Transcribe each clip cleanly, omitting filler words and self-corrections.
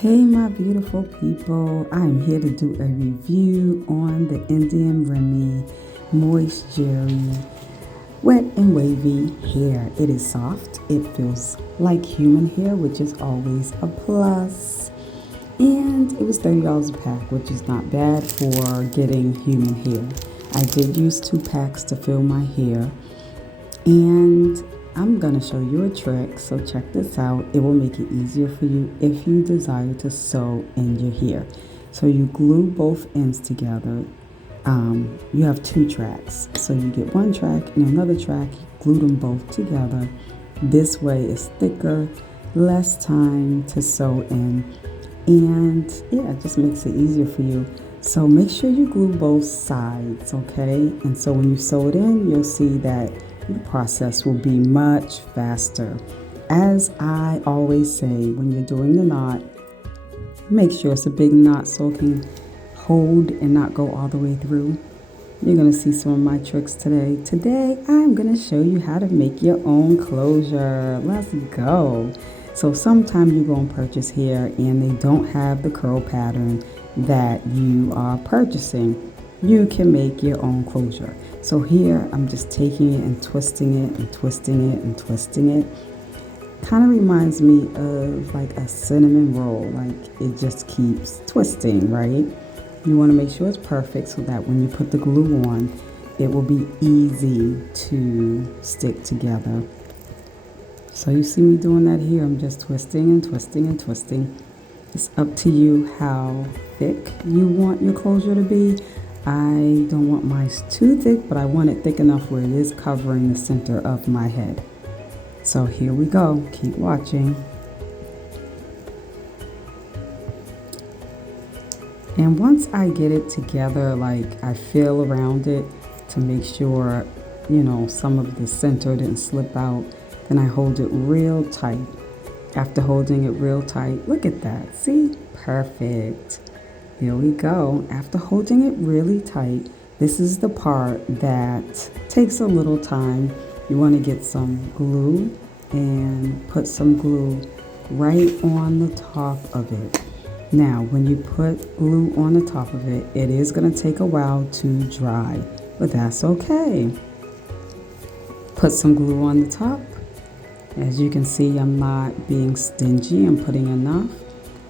Hey, my beautiful people. I'm here to do a review on the Indian Remy Moist Jerry Wet and Wavy hair. It is soft. It feels like human hair, which is always a plus. And it was $30 a pack, which is not bad for getting human hair. I did use 2 packs to fill my hair. And I'm going to show you a trick, so check this out. It will make it easier for you if you desire to sew in your hair. So you glue both ends together. You have 2 tracks. So you get 1 track and another track, you glue them both together. This way it's thicker, less time to sew in. And yeah, it just makes it easier for you. So make sure you glue both sides, okay? And so when you sew it in, you'll see that the process will be much faster. As I always say, when you're doing the knot, make sure it's a big knot so it can hold and not go all the way through. You're going to see some of my tricks today. Today, I'm going to show you how to make your own closure. Let's go. So sometimes you go and purchase hair and they don't have the curl pattern that you are purchasing. You can make your own closure. So here I'm just taking it and twisting it and twisting it and twisting it. Kind of reminds me of like a cinnamon roll, like it just keeps twisting, right? You want to make sure it's perfect so that when you put the glue on, it will be easy to stick together. So you see me doing that here. I'm just twisting and twisting and twisting. It's up to you how thick you want your closure to be. I don't want mine too thick, but I want it thick enough where it is covering the center of my head. So here we go. Keep watching. And once I get it together, like I feel around it to make sure, some of the center didn't slip out, then I hold it real tight. After holding it real tight, look at that. See? Perfect. Here we go. After holding it really tight, this is the part that takes a little time. You want to get some glue and put some glue right on the top of it. Now, when you put glue on the top of it, it is going to take a while to dry, but that's okay. Put some glue on the top. As you can see, I'm not being stingy. I'm putting enough.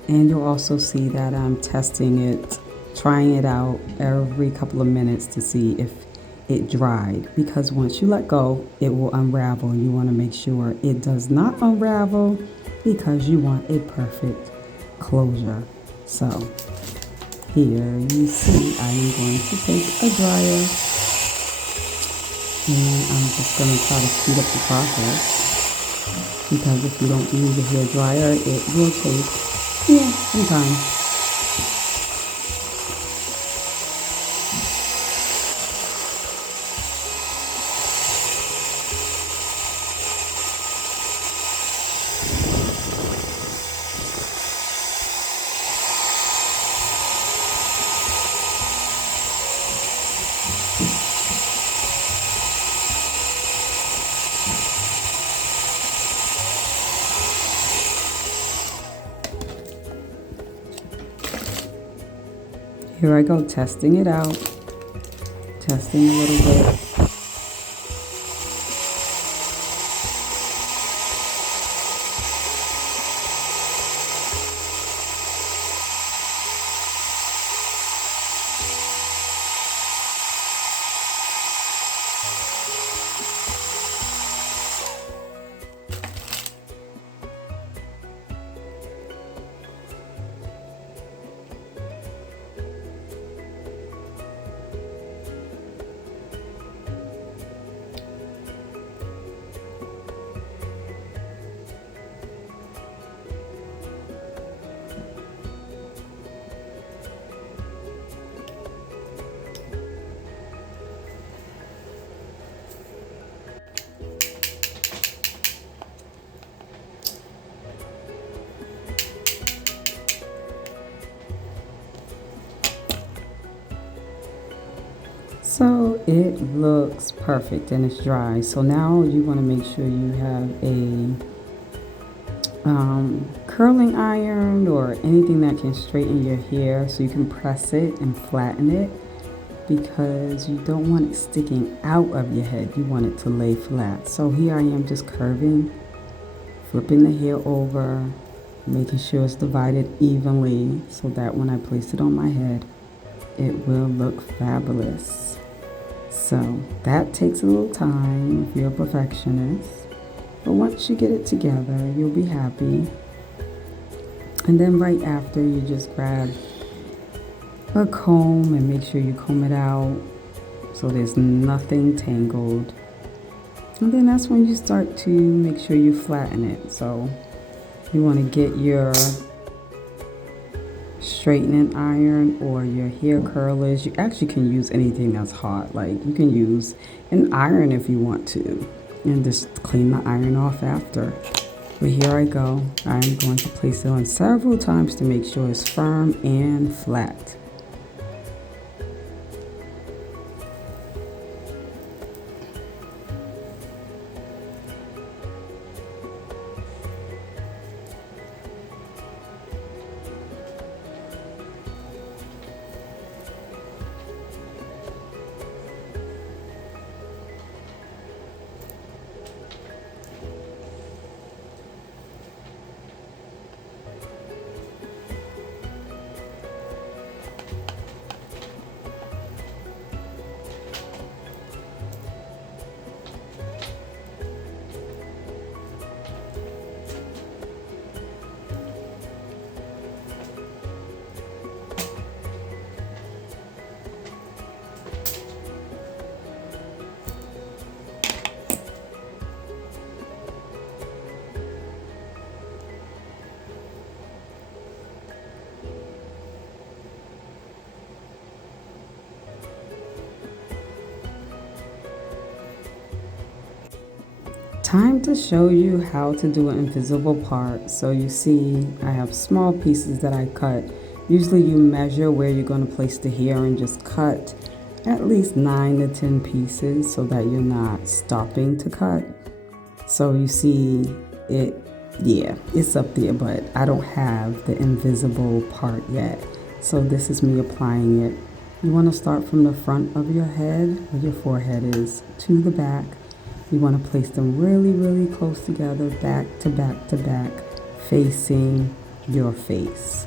And you'll also see that I'm testing it, trying it out every couple of minutes to see if it dried. Because once you let go, it will unravel. You want to make sure it does not unravel because you want a perfect closure. So here you see I am going to take a dryer and I'm just going to try to speed up the process. Because if you don't use a hair dryer, it will take some time. Here I go, testing it out, testing a little bit. So it looks perfect and it's dry. So now you want to make sure you have a curling iron or anything that can straighten your hair so you can press it and flatten it, because you don't want it sticking out of your head. You want it to lay flat. So here I am just curving, flipping the hair over, making sure it's divided evenly so that when I place it on my head, it will look fabulous. So that takes a little time if you're a perfectionist. But once you get it together, you'll be happy. And then right after, you just grab a comb and make sure you comb it out so there's nothing tangled. And then that's when you start to make sure you flatten it. So you want to get your straightening iron or your hair curlers. You actually can use anything that's hot. Like you can use an iron if you want to, and just clean the iron off after. But here I go. I'm going to place it on several times to make sure it's firm and flat. Time to show you how to do an invisible part. So you see I have small pieces that I cut. Usually you measure where you're going to place the hair and just cut at least 9 to 10 pieces so that you're not stopping to cut. So you see it, yeah, it's up there, but I don't have the invisible part yet. So this is me applying it. You want to start from the front of your head, where your forehead is, to the back. You want to place them really, really close together, back to back to back, facing your face.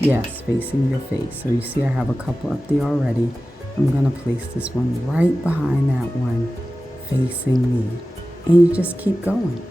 Yes, facing your face. So you see I have a couple up there already. I'm going to place this one right behind that one, facing me. And you just keep going.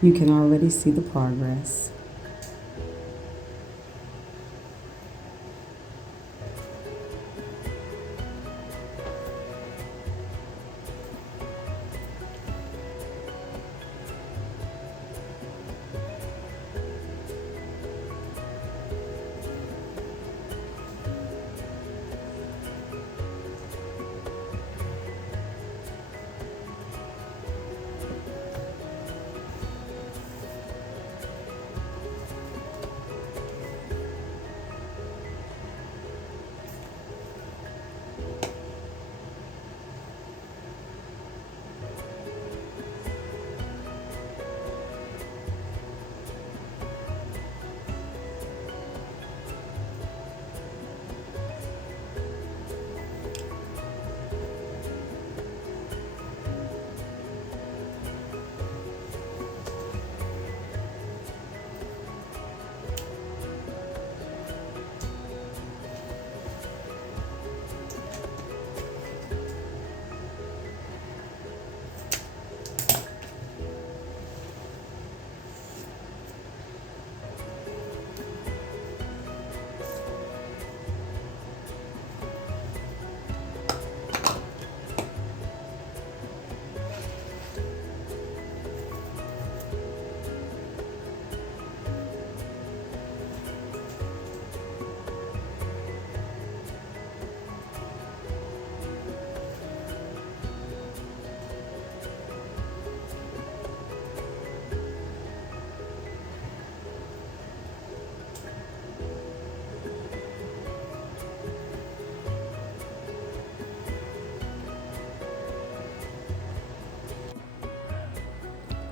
You can already see the progress.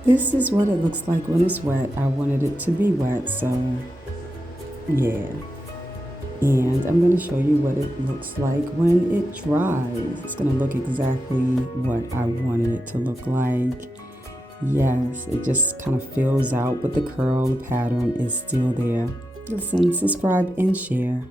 This is what it looks like when it's wet. I wanted it to be wet, so yeah. And I'm going to show you what it looks like when it dries. It's going to look exactly what I wanted it to look like. Yes, it just kind of fills out, but the curl pattern is still there. Listen, subscribe, and share.